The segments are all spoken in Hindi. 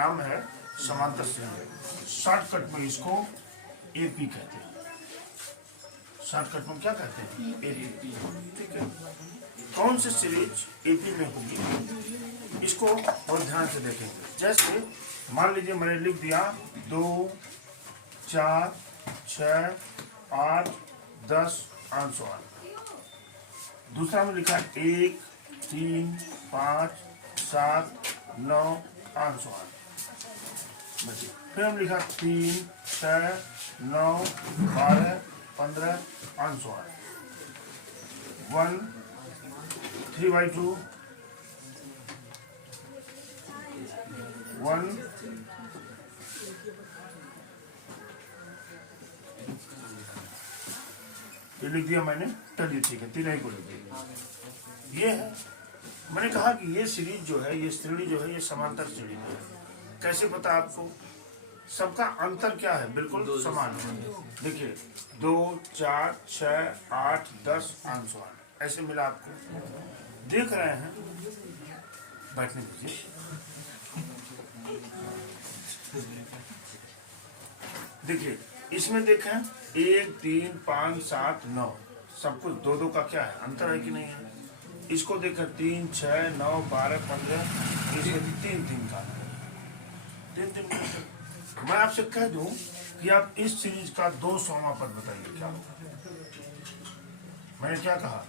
नाम है समांतर श्रेणी। शॉर्टकट में इसको एपी कहते हैं। शॉर्टकट में क्या कहते हैं? एपी। ठीक है, कौन सी सीरीज एपी में होगी इसको और ध्यान से देखेंगे। जैसे मान लीजिए मैंने लिख दिया 2 4 6 8 10 आंसर। दूसरा में लिखा 1 3 5 7 9 आंसर। फिर हम लिखा 3 6 9 12 15 आंसर। 1 3/2 1 ये लिख दिया मैंने। चलिए ठीक है, 3 को लिख दिया। ये है, मैंने कहा कि ये सीरीज जो है, ये श्रेणी जो है, ये समांतर श्रेणी है। कैसे पता आपको? सबका अंतर क्या है? बिल्कुल समान है। देखिए 2 4 6 8 10 आंसर ऐसे मिला आपको। देख रहे हैं, बैठने दीजिए। देखिए इसमें देखें 1 3 5 7 9 सब कुछ 2 2 का क्या है? अंतर है कि नहीं है? इसको देखें 3 6 9 12 15 इसमें 3 3 का है। 3 3। मैं आपसे कह दूं कि आप इस सीरीज का 200वां पद बताइए क्या होगा? मैंने क्या कहा?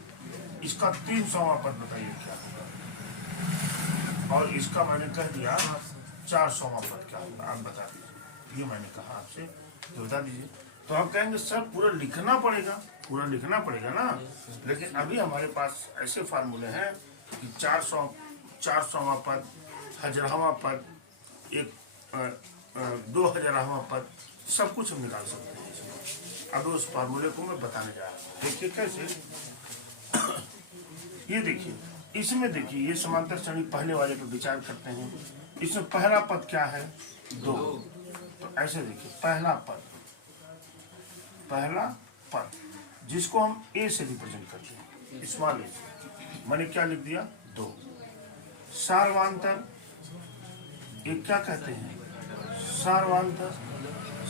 इसका 300वां पद बताइए क्या होगा? और इसका मैंने कह दिया 400वां पद क्या होगा? आप बता दीजिए। ये मैंने कहा आपसे, तो बता दीजिए। तो आप कहेंगे सर पूरा लिखना पड़ेगा, पूरा लिखना पड़ेगा ना। लेकिन अभी हमारे पास ऐसे फार्मूले हैं कि 400वां पद, 1000वां पद, 2000वां पद, सब कुछ हम निकाल सकते हैं। अब उस फार्मूले को मैं बताने जा रहा हूँ। देखिए कैसे। ये देखिए, इसमें देखिए ये समांतर श्रेणी पहले वाले पे विचार करते हैं। इसमें पहला पद क्या है? 2। तो ऐसे देखिए, पहला पद जिसको हम ए से रिप्रेजेंट करते हैं, स्मॉल ए से। मैंने क्या लिख दिया? 2। सार्वांतर, ये क्या कहते हैं? सार्वांतर।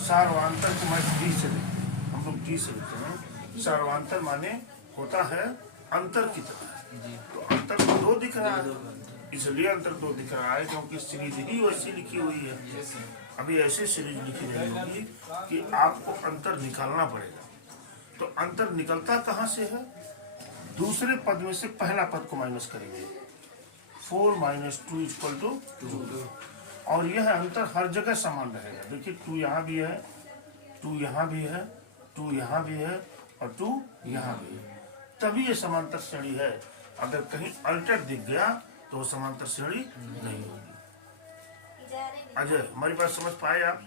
सार्वांतर को मैं डी से लिखते हैं, हम लोग डी से लिखते हैं। सार्वांतर माने होता है अंतर की तरह। तो अंतर तो 2 दिख रहा है, इसलिए अंतर 2 दिख रहा है क्योंकि सीरीज ही वैसी लिखी हुई है। अभी ऐसी सीरीज लिखी गई होगी कि आपको अंतर निकालना पड़ेगा। तो अंतर निकलता कहाँ से है? दूसरे पद में से पहला पद को माइनस करेंगे। 4 - 2 = 2। और यह अंतर हर जगह समान रहेगा। देखिए 2 यहाँ भी है, 2 यहाँ भी है, 2 यहाँ भी है और 2 यहाँ भी है। तभी ये समांतर श्रेणी है। अगर कहीं अल्टर दिख गया तो वो समांतर श्रेणी नहीं होगी। अजय, हमारी बात समझ पाए आप?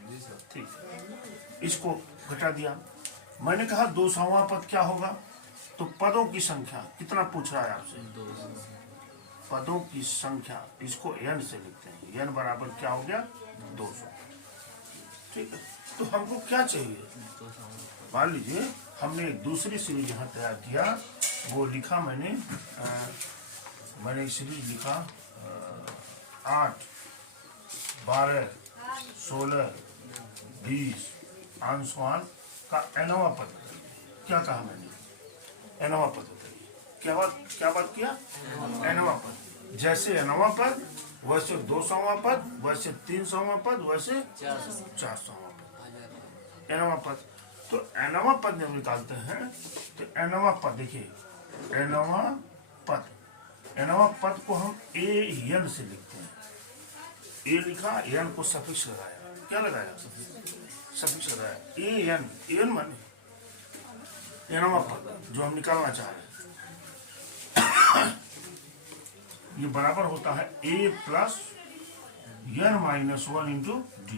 ठीक है, इसको घटा दिया। मैंने कहा 200वां पद क्या होगा? तो पदों की संख्या कितना पूछ रहा है आपसे? 200। पदों की संख्या, इसको n से लिखते हैं। n बराबर क्या हो गया? 200। ठीक है, तो हमको क्या चाहिए? मान लीजिए हमने एक दूसरी सीरीज यहाँ तैयार किया, वो लिखा मैंने सीरीज लिखा 8 12 16 20 आंसमान का nवां पद। क्या कहा मैंने? nवां पद होता है। क्या बात किया? nवां पद। जैसे nवां पद वैसे 200वां पद, वैसे 300वां पद, वैसे 400वां पद। nवां पद। तो nवां पद जब निकालते हैं तो nवां पद देखिए, nवां पद को हम an से लिखते हैं। ए लिखा, एन को सफिक्स लगाया। क्या लगाया? सफिक्स लगाया। एन माने nवां पद जो हम निकालना चाह रहे हैं, ये बराबर होता है a + n - 1 × d।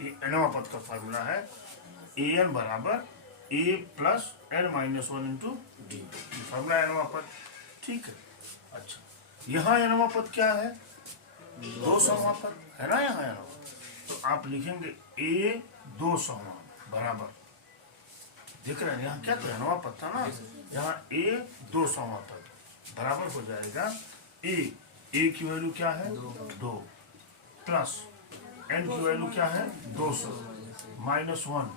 ये nवां पद का फार्मूला है। an बराबर a + n - 1 × d। फार्मूला nवां पद। ठीक है। अच्छा, यहाँ nवां पद क्या है? 200वां पद है ना यहाँ nवां। तो आप लिखेंगे a 200वां बराबर, देख रहे हैं यहाँ क्या तो nवां पद था ना, यहाँ a 200वां पद बराबर हो जाएगा a की वैल्यू क्या है? 2 प्लस एन की वैल्यू क्या है 200 -1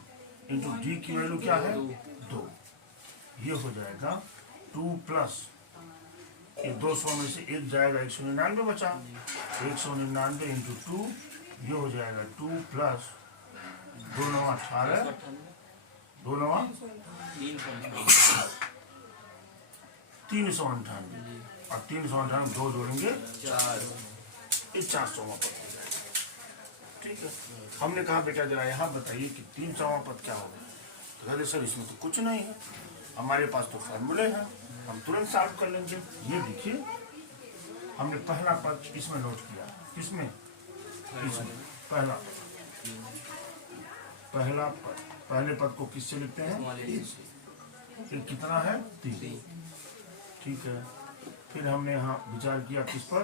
इंटू डी की वैल्यू क्या है 2। ये हो जाएगा 2 प्लस ये 200 में से एक जाएगा 199 बचा 199 इंटू 2 ये हो जाएगा 2 प्लस 2 9 18 2 9 398 और 398 2 जोड़ेंगे 400 पद हो जाएगा। ठीक है, हमने कहा बेटा जरा यहाँ बताइए कि 300 पद क्या होगा। तो कहते सर इसमें तो कुछ नहीं है, हमारे पास तो फार्मूले हैं, हम तुरंत सॉल्व कर लेंगे। ये देखिए हमने पहला पद इसमें नोट किया, किसमें इसमें पहला पद पहले पद को किससे लिखते हैं ये कितना है 3। ठीक है, फिर हमने यहाँ विचार किया किस पर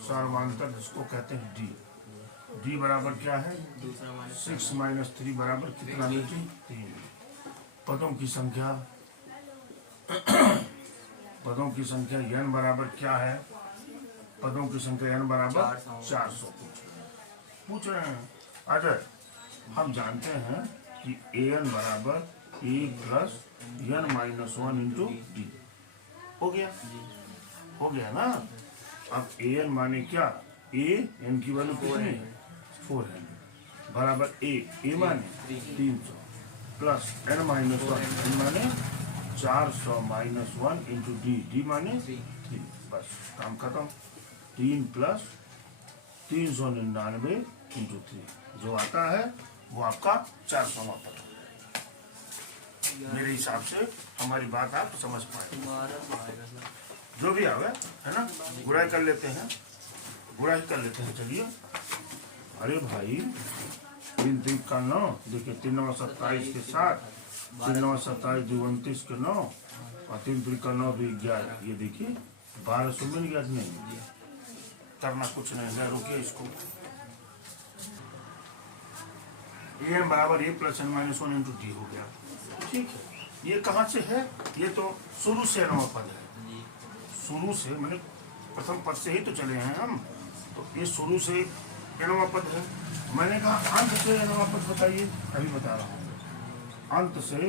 सार्वधातुक जिसको कहते हैं डी। डी बराबर क्या है 6 - 3 बराबर कितना नीचे 3। पदों की संख्या n बराबर क्या है, पदों की संख्या n बराबर 400 पूछ रहे हैं। अजय हम जानते हैं कि an बराबर a plus n -1 into D हो गया ना। अब an माने क्या a n की वैल्यू कितनी है 400 बराबर a माने 300 प्लस n -1 n माने 400 -1 इंटू डी माने 3। बस काम खत्म। 3 प्लस 399 इंटू 3 जो आता है वो आपका 400 पद। मेरे हिसाब से हमारी बात आप समझ पाए। जो भी आवे है ना, बुराई कर लेते हैं चलिए। अरे भाई 3 3 का 9 देखिए 3 9 27 के साथ 3 9 27 29 के 9 और 3 3 का 9 भी 11। ये देखिए 1200 मिल गया नहीं, करना कुछ नहीं है, रोकिए इसको। ए बराबर a plus n -1 into D हो गया। ठीक है, ये कहाँ से है, ये तो शुरू से नवा पद है, शुरू से मैंने प्रथम पद से ही तो चले हैं हम, तो ये शुरू से नवा पद है। मैंने कहा अंत से नवा पद बताइए, अभी बता रहा हूँ, अंत से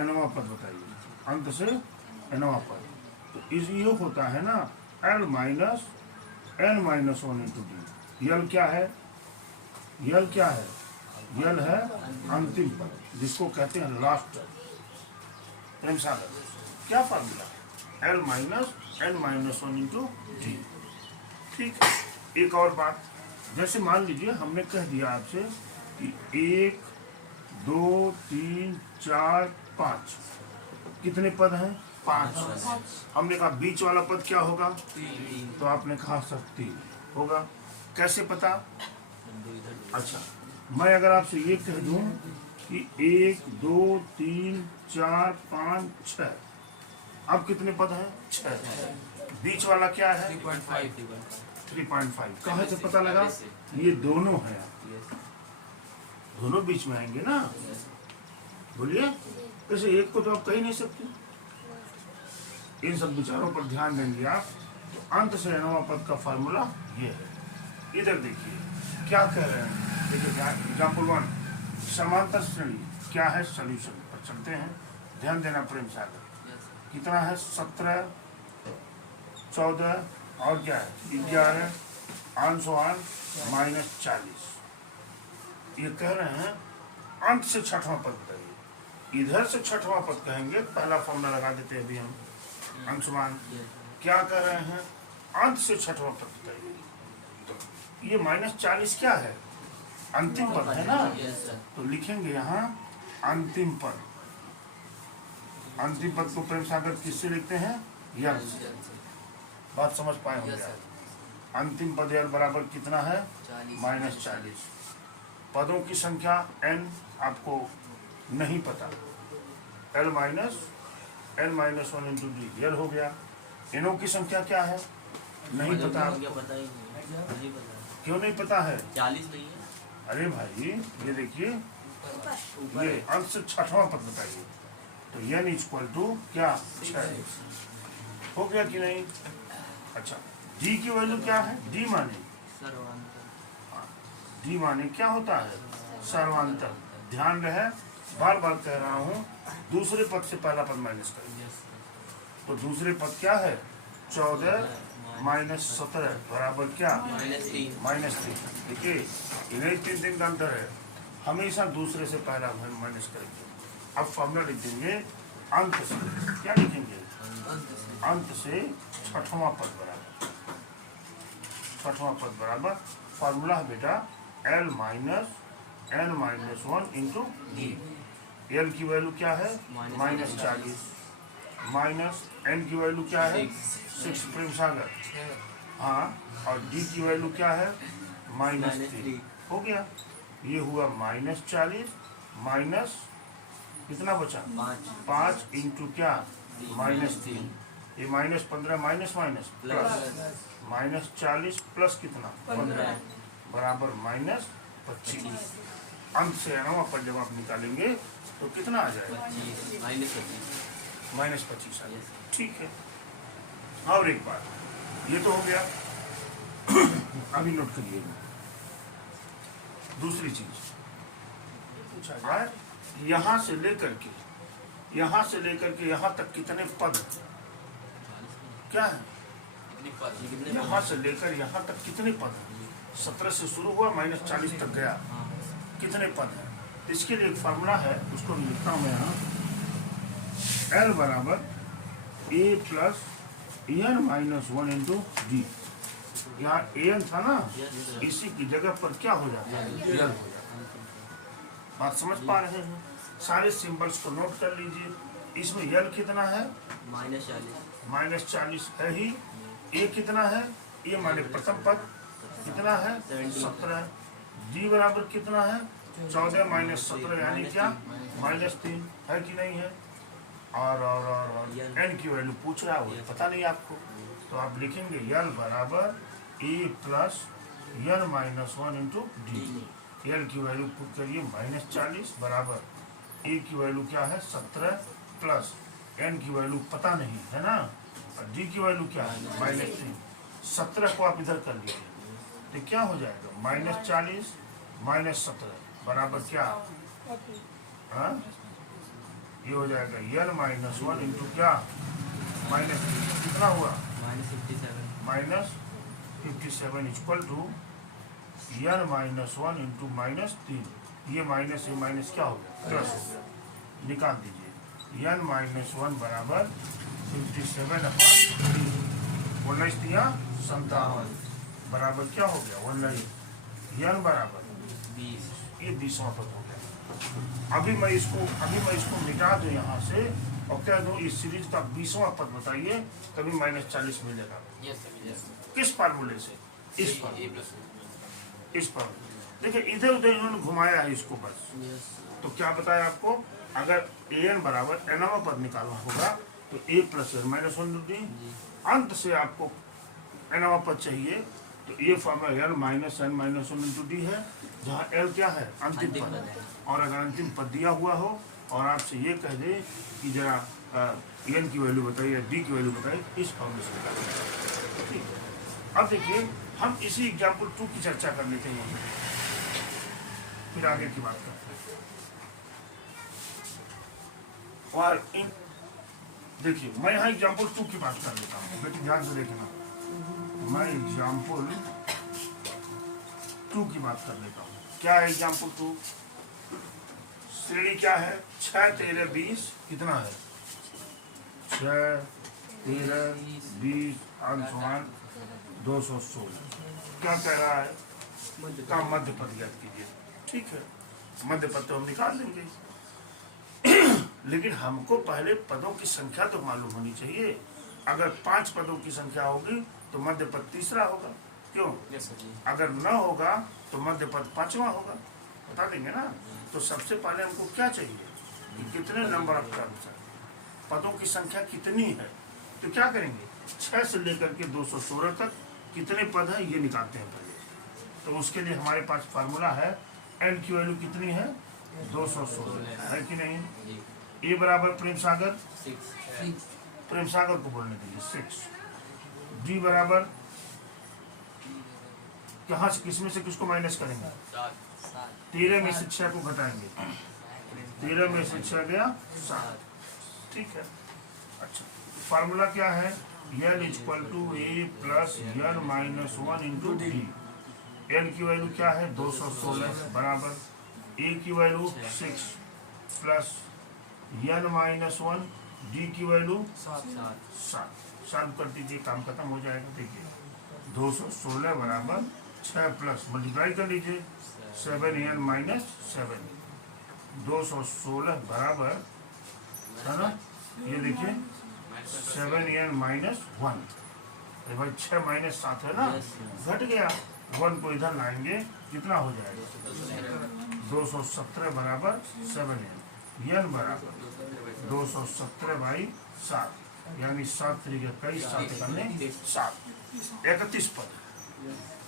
नवा पद बताइए, अंत से नवा पद। तो इस ये होता है ना l minus n -1 into D. यल क्या है, यल है अंतिम पद जिसको कहते हैं लास्ट प्रेम सागर। क्या formula l minus n -1 into D. ठीक है, एक और बात, जैसे मान लीजिए हमने कह दिया आपसे कि 1 2 3 4 5 कितने पद हैं 5। हमने कहा बीच वाला पद क्या होगा, तो आपने कहा सर 3 होगा। कैसे पता, अच्छा मैं अगर आपसे ये कह दूं कि 1 2 3 4 5 6, अब कितने पद हैं 6। बीच वाला क्या है 3.5। कहाँ से पता लगा, ये दोनों है, दोनों बीच में आएंगे ना। बोलिए, कैसे एक को तो आप कह ही नहीं सकते। इन सब विचारों पर ध्यान देंगे आप, तो अंत से नवा पद का फार्मूला ये है। इधर देखिए क्या कह रहे हैं, देखिए एग्जाम्पल 1 समांतर श्रेणी क्या है, सॉल्यूशन पर चलते हैं। ध्यान देना प्रेम सागर, कितना है 17 14 और क्या है 11 8 -40। ये कह रहे हैं अंत से छठवां पद बताइए। इधर से छठवां पद कहेंगे, पहला फॉर्मूला लगा देते हैं अभी हम, अंशमान। क्या कह रहे हैं अंत से छठवां पद बताइए, तो ये -40 क्या है अंतिम पद है ना, तो लिखेंगे यहाँ अंतिम पद। अंतिम पद को प्रेम सागर किससे लिखते हैं यल। बात समझ पाए होंगे। अंतिम पद यल बराबर कितना है -40। पदों की संख्या n आपको नहीं पता, l minus n -1 into D यल हो गया। इनों की संख्या क्या है नहीं पता, क्यों नहीं पता है 40 नहीं है। अरे भाई ये देखिए, ये अंत से छठवां पद बताइए, तो n = क्या 6 हो गया कि नहीं। अच्छा d की वैल्यू क्या है, d माने डी माने क्या होता है? सर्वांतर। ध्यान रहे, बार बार कह रहा हूँ, दूसरे पद से पहला पद माइनस करेंगे। तो दूसरे पद क्या है? 14 माइनस 17 बराबर क्या? -3। देखिए, इन्हें 3 का अंतर है। हमेशा दूसरे से पहला माइनस करेंगे। अब फॉर्मूला लिख देंगे अंत से। क्या लिखेंगे? अंत से छठवां पद बराबर। छठवां पद बराबर फॉर्मूला है बेटा L minus n-1 into D. L की वैल्यू क्या है? -40 माइनस n की वैल्यू क्या है? 6 प्रेम सागर। हाँ, और डी की वैल्यू क्या है? -3। हो गया, ये हुआ -40 माइनस कितना बचा? 5 इंटू क्या? -3। ये -15 माइनस माइनस प्लस -40 प्लस कितना? 15 बराबर -25। अंत से नवा पर जब आप निकालेंगे तो कितना आ जाएगा? -25 आ जाएगा। ठीक है। और एक बात, ये तो हो गया। अभी नोट करिए, दूसरी चीज पूछा जाए, यहां से लेकर के यहां तक कितने पद? क्या है? यहां से लेकर यहां तक कितने पद? 17 से शुरू हुआ -40 तक गया, कितने पद है? इसके लिए एक फार्मूला है, उसको लिखता हूं मैं यहाँ। L बराबर a plus n-1 into D. यहाँ an था ना, इसी की जगह पर क्या हो जाता है? L हो जाता है। बात समझ पा रहे हैं? सारे सिंबल्स को नोट कर लीजिए। इसमें L कितना है? -40 है ही। a कितना है? a माने प्रथम पद कितना है? 17। डी बराबर कितना है? 14 माइनस 17 यानी क्या? -3 है कि नहीं है? और n की वैल्यू पूछ रहा है, पता नहीं आपको, तो आप लिखेंगे L बराबर a plus n-1 into D. L की वैल्यू पुट करिए -40 बराबर a की वैल्यू क्या है? 17 प्लस n की वैल्यू पता नहीं है ना, और d की वैल्यू क्या है? -3। 17 को आप इधर कर लीजिए तो क्या हो जाएगा? -40 माइनस 17 बराबर क्या? हाँ, ये हो जाएगा n-1 इंटू क्या? -3 कितना हुआ? -57 इक्वल टू n-1 इंटू -3। ये माइनस ये माइनस क्या हो गया? प्लस हो गया। निकाल दीजिए n-1 बराबर 57/3। 57 बराबर क्या हो गया? 19। n बराबर 20। ये 20वां पद हो गया। अभी मैं इसको मिटा दूं यहाँ से और कह दूं इस सीरीज का 20वां पद बताइए, तभी -40 मिलेगा। किस फार्मूले से? इस फार्मूले। देखिए, इधर उधर इन्होंने घुमाया है इसको बस। तो क्या बताया आपको? अगर an बराबर nवां पद निकालना होगा तो a प्लस n-1 डी। अंत से आपको nवां पद चाहिए तो ये formula L minus n-1 into D है, जहाँ L क्या है? अंतिम पद। और अगर अंतिम पद दिया हुआ हो और आपसे ये कह दे कि जरा n की वैल्यू बताइए, d की वैल्यू बताइए, इस फॉर्मूले से निकालेंगे। ठीक है। अब देखिए, हम इसी एग्जाम्पल 2 की चर्चा कर लेते हैं, फिर आगे की बात करते हैं। और देखिए, मैं यहाँ एग्जाम्पल 2 की बात कर लेता हूँ, बेटी ध्यान से देखना। मैं एग्जाम्पल 2 की बात कर लेता हूँ। क्या है एग्जाम्पल 2? श्रेणी क्या है? 6, 13, 20 कितना है? 6, 13, 20 अंशमान 216। क्या कह रहा है? का मध्य पद ज्ञात कीजिए। ठीक है, मध्य पद तो हम निकाल देंगे, लेकिन हमको पहले पदों की संख्या तो मालूम होनी चाहिए। अगर 5 पदों की संख्या होगी तो मध्य पद तीसरा होगा, क्यों? अगर 9 होगा तो मध्य पद 5वां होगा। बता देंगे ना। तो सबसे पहले हमको क्या चाहिए कि कितने नंबर ऑफ टर्म्स है, पदों की संख्या कितनी है। तो क्या करेंगे? 6 से लेकर के 216 तक कितने पद है ये निकालते हैं पहले। तो उसके लिए हमारे पास फार्मूला है, n की वैल्यू कितनी है? 216 है कि नहीं? a बराबर प्रेम सागर 6, प्रेम सागर को बोलने दीजिए 6। d बराबर कहाँ से किसमें से किसको माइनस करेंगे? 13 में से 6 को घटाएंगे, 13 में से 6 गया 7, ठीक है। अच्छा, फार्मूला क्या है? n equal to A plus n minus 1 into D. n की वैल्यू क्या है? 216 बराबर a की value 6 plus n minus 1, D की वैल्यू 7। सॉल्व कर दीजिए, काम खत्म हो जाएगा। देखिए 216 बराबर 6 प्लस मल्टीप्लाई कर लीजिए 7n माइनस 7, 216 बराबर है ना, ये देखिए 7n माइनस 1। भाई 6 माइनस 7 है ना, घट गया, 1 को इधर लाएंगे कितना हो जाएगा? 217 बराबर 7n, n बराबर 217 बाई 7, यानी 7 तरीके 23, 7 करने 7, 31 पद,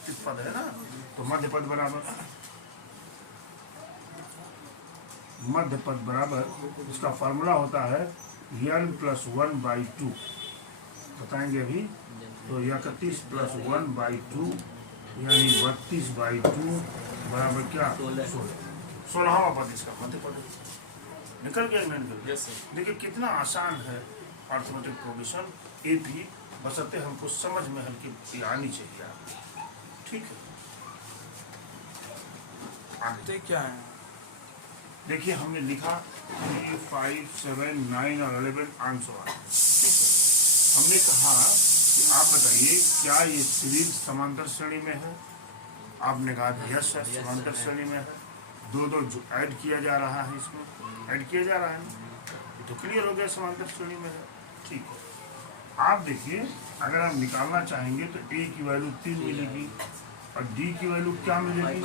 किस पद है ना। तो मध्य पद बराबर, मध्य पद बराबर इसका फार्मूला होता है n प्लस 1 बाई 2, बताएंगे अभी। तो 31 प्लस 1 बाई 2 यानी 32 बाई 2 बराबर क्या? 16वां पद इसका मध्य पद निकल गया, निकल गया। देखिए कितना आसान है अर्थमेटिक प्रोग्रेशन, ये भी बशर्ते हमको समझ में हल्की आनी चाहिए आपको, ठीक है। आगे क्या है? देखिए हमने लिखा 3, 5, 7, 9 और 11 आंसर, ठीक है। हमने कहा कि आप बताइए क्या ये सीरीज समांतर श्रेणी में है? आपने कहा यस सर, समांतर श्रेणी में है। दो जो ऐड किया जा रहा है, इसमें ऐड किया जा रहा है, तो क्लियर हो गया समांतर श्रेणी में है, ठीक है। आप देखिए अगर आप निकालना चाहेंगे तो a की वैल्यू 3 मिलेगी और d की वैल्यू क्या मिलेगी?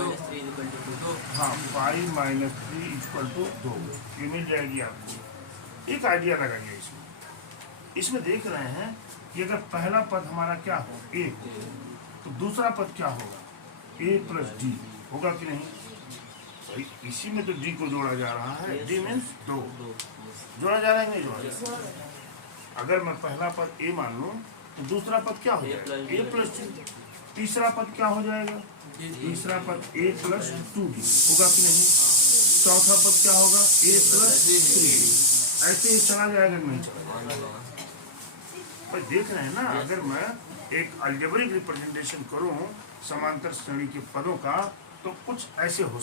हाँ, 5 माइनस 3 इक्वल टू 2, ये मिल जाएगी आपको। एक आइडिया लगाइए इसमें देख रहे हैं कि अगर पहला पद हमारा क्या हो a, तो दूसरा पद क्या होगा? a प्लस d होगा कि नहीं? इसी में तो d को जोड़ा जा रहा है, d मीन्स 2 जोड़ा जा रहा है, नहीं जोड़ा जा रहा है। अगर मैं पहला पद a मान लूं तो दूसरा पद क्या हो जाएगा? a प्लस 2, तीसरा पद क्या हो जाएगा? तीसरा पद a प्लस 2d होगा कि नहीं? चौथा पद क्या होगा? a प्लस 3, ऐसे ही चला जाएगा, नहीं चला? पर देख रहे हैं ना, अगर मैं एक अलजेब्रिक रिप्रेजेंटेशन करूं समांतर श्रेणी के पदों का, तो कुछ ऐसे हो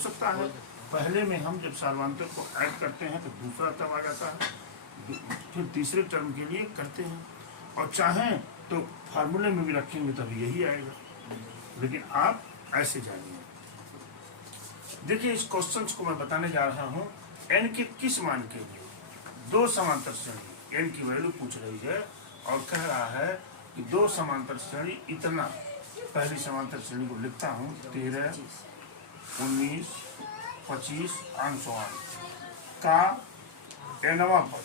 सकता है। पहले में हम जब सार्वंतर को ऐड करते हैं तो दूसरा टर्म आ जाता है, फिर तीसरे टर्म के लिए करते हैं, और चाहें तो फार्मूले में भी रखेंगे तब यही आएगा। लेकिन आप ऐसे जानिए। देखिए इस क्वेश्चन को मैं बताने जा रहा हूँ n के किस मान के लिए। दो समांतर श्रेणी n की वैल्यू पूछ रही है और कह रहा है कि दो समांतर श्रेणी इतना, पहली समांतर श्रेणी को लिखता हूँ 13, 19, 25 आंसुआन का nवां पद,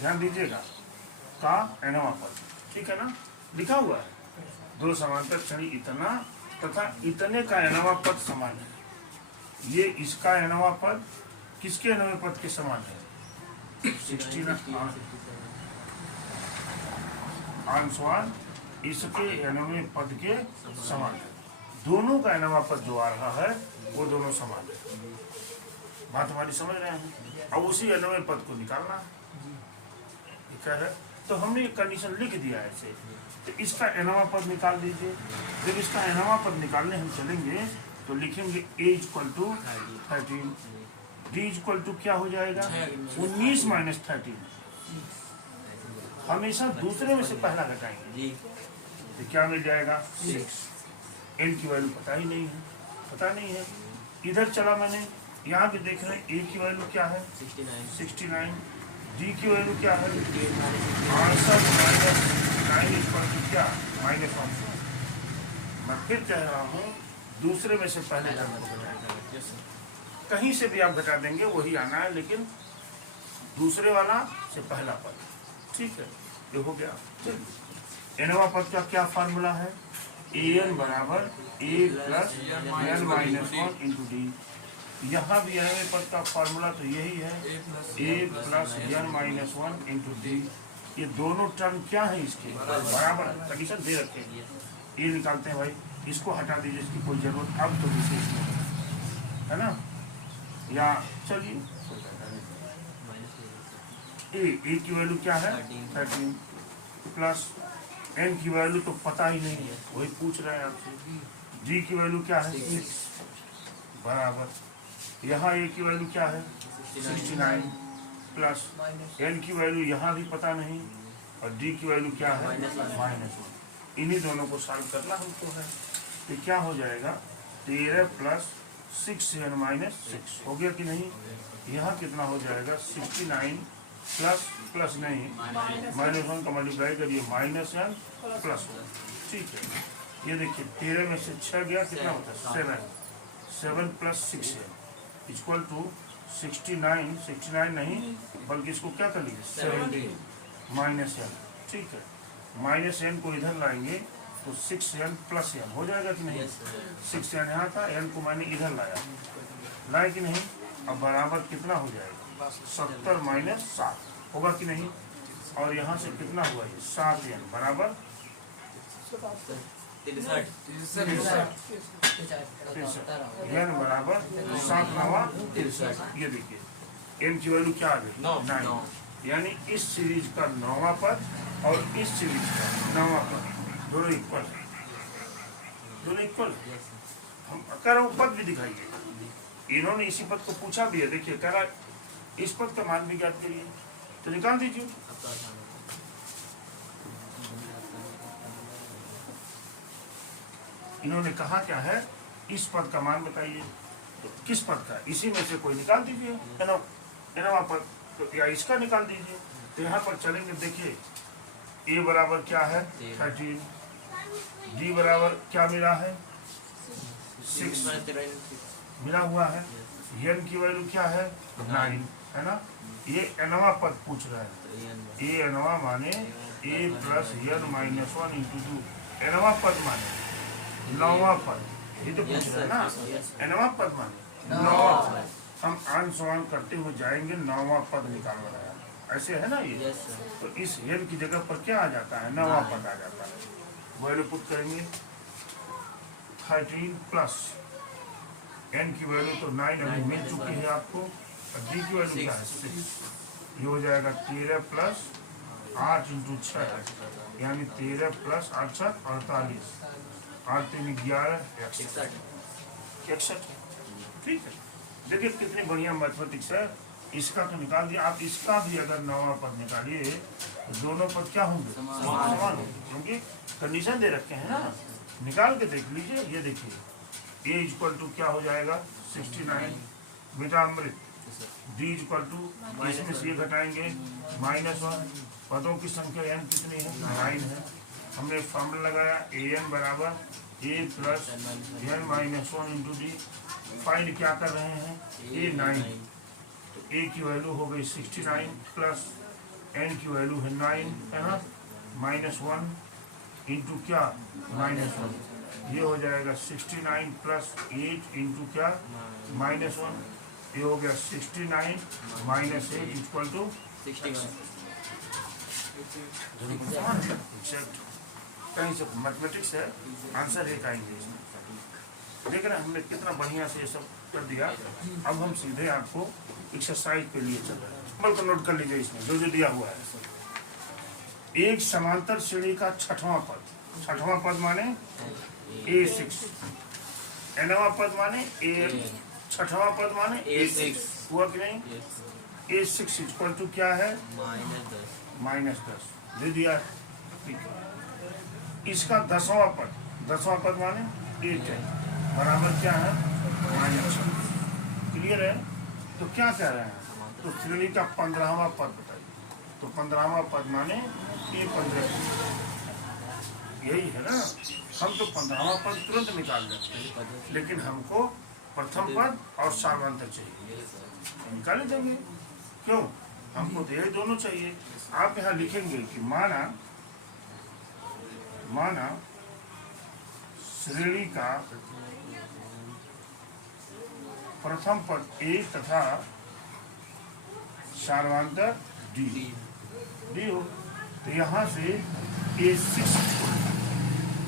ध्यान दीजिएगा, का nवां पद, ठीक है ना, लिखा हुआ है। दो समांतर श्रेणी इतना तथा इतने का nवां पद समान है। ये इसका nवां पद किसके nवें पद के समान है? 16 आंसुआन इसके nवें पद के समान है। दोनों का nवां पद जो आ रहा है वो दोनों समान है। बात हमारी समझ रहे हैं? अब उसी nवें पद को निकालना है, ठीक है। तो हमने एक कंडीशन लिख दिया है ऐसे, तो इसका nवां पद निकाल दीजिए। जब इसका nवां पद निकालने हम चलेंगे तो लिखेंगे a equal to 13, d equal to क्या हो जाएगा? 19 माइनस 13। हमेशा दूसरे में से पहला घटाएंगे तो क्या मिल जाएगा? 6। n की वैल्यू पता ही नहीं है, पता नहीं है। इधर चला मैंने, यहाँ भी देख रहे हैं a की वैल्यू क्या है? 69। d की वैल्यू क्या है? 68 माइनस 9 इक्वल टू क्या? -1। मैं फिर कह रहा हूँ दूसरे में से पहले टर्म को घटाएंगे। कहीं से भी आप घटा देंगे वही आना है, लेकिन दूसरे वाला से पहला पद, ठीक है। ये हो गया। nवां पद का क्या फार्मूला है? an बराबर a plus n minus 1 into D. यहाँ भी nवें पद का फार्मूला तो यही है, a plus n minus 1 into D. ये दोनों टर्म क्या है इसके? बराबर, कंडीशन दे रखे हैं। ये निकालते हैं भाई। इसको हटा दीजिए, इसकी कोई जरूरत अब तो विशेष नहीं है ना। या चलिए ए की वैल्यू क्या है 13 प्लस एन की वैल्यू तो पता ही नहीं है, वही पूछ रहे हैं आपसे। डी की वैल्यू क्या है 6 बराबर यहाँ ए की वैल्यू क्या है 69 प्लस एन की वैल्यू यहाँ भी पता नहीं और डी की वैल्यू क्या है -1। इन्हीं दोनों को सॉल्व करना हमको है। तो क्या हो जाएगा 13 प्लस 6n -6 हो गया कि नहीं। यहाँ कितना हो जाएगा 69 प्लस नहीं -1 का मल्टीप्लाई करिए -n +1। ठीक है, ये देखिए 13 में से 6 गया, कितना होता है 7 प्लस 6n इक्वल टू 69 नहीं बल्कि इसको क्या कर लीजिए 17 -n। ठीक है, -n को इधर लाएंगे तो 6n प्लस n हो जाएगा कि नहीं। 6n यहाँ था, n को मैंने इधर लाए कि नहीं। अब बराबर कितना हो जाएगा 70 - 7 होगा कि नहीं। और यहाँ से कितना हुआ ये 7n बराबर 63 n बराबर 7 9 63। ये देखिए n की वैल्यू क्या आ गई 9, यानी इस सीरीज का 9वां पद और इस सीरीज का 9वां पद दोनों इक्वल है, दोनों इक्वल। हम कह रहा हूँ पद भी दिखाइए। इन्होंने इसी पद को पूछा भी है, देखिए कह रहा इस पद का मान भी ज्ञात करिए, तो निकाल दीजिए। इन्होंने कहा क्या है इस पद का मान बताइए, तो किस पद का, इसी में से कोई निकाल दीजिए एनवा पद, तो या इसका निकाल दीजिए। तो यहाँ पर चलेंगे, देखिए ए बराबर क्या है 13, डी बराबर क्या मिला है 6 मिला हुआ है, एन की वैल्यू क्या है 9 है ना। ये एनवा पद पूछ रहा है, ए एनवा माने ए प्लस एन -1 × 2 एनवा पद माने 9वां पद, ये तो पूछ रहा है ना। एनवा पद माने 9वां पद, हम आन समान करते हुए जाएंगे 9वां पद निकाल रहा है, ऐसे है ना ये। तो इस एन की जगह पर क्या आ जाता है 9वां पद आ जाता है। वैल्यू पुट करेंगे 13 प्लस एन की वैल्यू तो 9 अभी मिल चुकी है आपको, और डी की वैल्यू क्या है 6। ये हो जाएगा 13 प्लस 8 × 6 यानी 13 प्लस 8 7 48 8 3 11 61। ठीक है, देखिए कितनी बढ़िया मैथमेटिक्स है। इसका तो निकाल दिया, आप इसका भी अगर 9वां पद निकालिए तो दोनों पद क्या होंगे समान होंगे, क्योंकि कंडीशन दे रखे हैं ना। निकाल के देख लीजिए, ये देखिए ए इक्वल टू क्या हो जाएगा 69 बेटा अमृत, डी इक्वल टू इसमें से ये घटाएंगे -1, पदों की संख्या n कितनी है 9 है। हमने फॉर्मूला लगाया an बराबर a plus n -1 × d। Find क्या कर रहे हैं a 9, तो a की वैल्यू हो गई 69 प्लस n की वैल्यू है 9 है ना, -1 × क्या -1, ये हो जाएगा 69 प्लस 8 × क्या -1, ये हो गया 69 - 8 इक्वल टू 61। कहीं से मैथमेटिक्स है, आंसर एक आएंगे इसमें। देख रहे हैं हमने कितना बढ़िया से ये सब कर दिया। अब हम सीधे आपको एक्सरसाइज पे लिए चल रहे हैं। नंबर को नोट कर लीजिए, इसमें जो जो दिया हुआ है। एक समांतर श्रेणी का छठवां पद माने A6, nवां पद माने AN, छठवां पद माने A6 हुआ कि नहीं। A6 इक्वल टू क्या है -10 दे दिया। ठीक है, इसका 10वां पद माने 8 है, बराबर क्या है -6। क्लियर है। तो क्या कह रहे हैं, तो श्रेणी का 15वां पद बताइए। तो 15वां पद माने ये 15, यही है ना। हम तो 15वां पद तुरंत निकाल देते हैं, लेकिन हमको प्रथम पद और सार्वंतर चाहिए, निकाल देंगे। क्यों, हमको तो यही दोनों चाहिए। आप यहाँ लिखेंगे कि माना श्रेणी का प्रथम पद A तथा सार्वंतर D हो, तो यहाँ से A6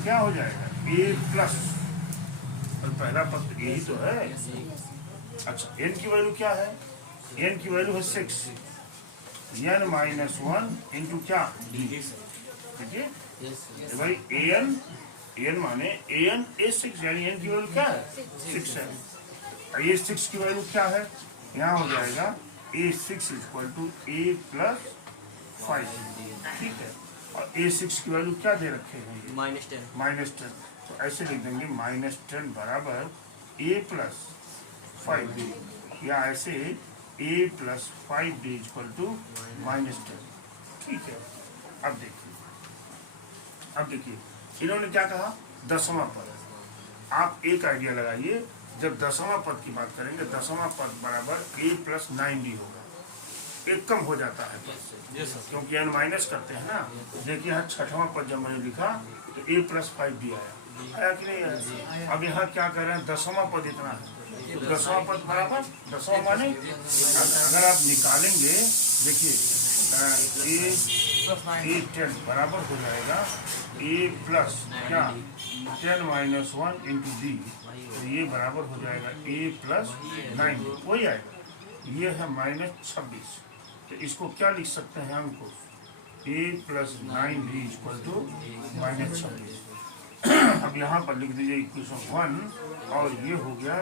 क्या हो जाएगा ए प्लस, पहला पद यही तो है। अच्छा n की वैल्यू क्या है, n की वैल्यू है 6, n माइनस 1 इंटू क्या d। देखिए भाई an माने an a6 यानी n की वैल्यू क्या है 6 है। ये 6 की वैल्यू क्या है, यहाँ हो जाएगा a6 equal to a plus 5, ठीक है। और a6 की वैल्यू क्या दे रखे हैं, -10। तो ऐसे लिख देंगे -10 बराबर a प्लस 5d, या ऐसे a plus 5d equal to -10, ठीक है। अब देखिए इन्होंने क्या कहा, दसवां पद। आप एक आइडिया लगाइए, जब दसवां पद की बात करेंगे, दसवां पद बराबर a प्लस 9d होगा, एक कम हो जाता है पद से, क्योंकि n माइनस करते हैं ना। देखिए यहाँ छठवां पद जब मैंने लिखा तो a प्लस 5d आया कि नहीं आया। अब यहाँ क्या कर रहे हैं, दसवां पद इतना है, तो दसवां पद बराबर, दसवां माने अगर आप निकालेंगे, देखिए a 10 बराबर हो जाएगा a प्लस क्या 10 माइनस 1 इंटू d, तो ये बराबर हो जाएगा a प्लस 9, वही आएगा। ये है -26, तो इसको क्या लिख सकते हैं हमको, a plus 9d equal to -26। अब यहाँ पर लिख दीजिए इक्वेशन 1, और ये हो गया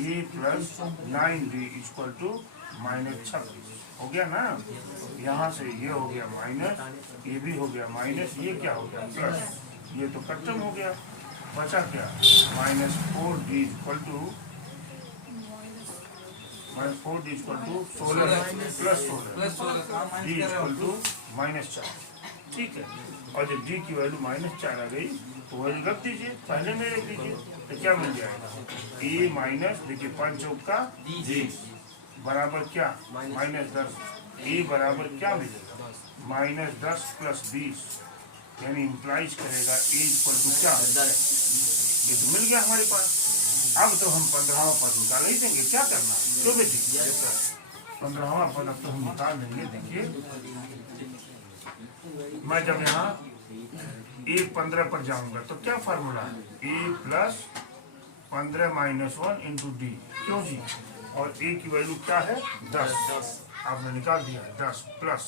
a plus 9d equal to -26, हो गया ना। यहाँ से ये हो गया माइनस, ये भी हो गया माइनस, ये क्या हो गया प्लस, ये तो खत्म हो गया, बचा क्या -4d equal to 16 plus 16 d equal to -4, ठीक है। और जब d की वैल्यू -4 आ गई तो वैल्यू रख दीजिए, पहले में रख दीजिए, तो क्या मिल जाएगा, a माइनस, देखिए 5 चौक का 20 बराबर क्या -10, a बराबर क्या मिलेगा -10 प्लस 20, यानी इम्प्लाइज करेगा a इक्वल टू क्या, ये तो मिल गया हमारे पास। अब तो हम 15वां पद निकाल ही देंगे, क्या करना है, क्यों बेटी 15वां पद अब तो हम निकाल देंगे। देखिए मैं जब यहाँ 1 15 पर जाऊंगा तो क्या फार्मूला है, a plus 15 minus 1 into D, क्यों जी, और a की वैल्यू क्या है 10, आपने निकाल दिया 10 प्लस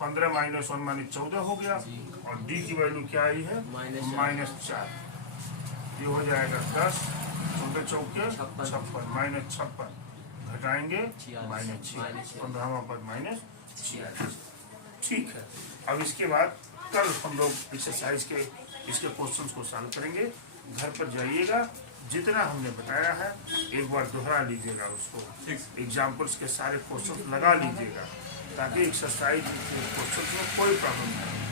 15 माइनस 1 माने 14 हो गया, और d की वैल्यू क्या आई है -4, ये हो जाएगा 10, 14 चौके 56, -56 घटाएंगे -6, 15वां पद -46, ठीक है। अब इसके बाद कल हम लोग एक्सरसाइज के इसके क्वेश्चंस को सॉल्व करेंगे। घर पर जाइएगा, जितना हमने बताया है एक बार दोहरा लीजिएगा, उसको एग्जाम्पल्स के सारे क्वेश्चन लगा लीजिएगा, ताकि एक्सरसाइज के क्वेश्चन में कोई प्रॉब्लम नहीं हो।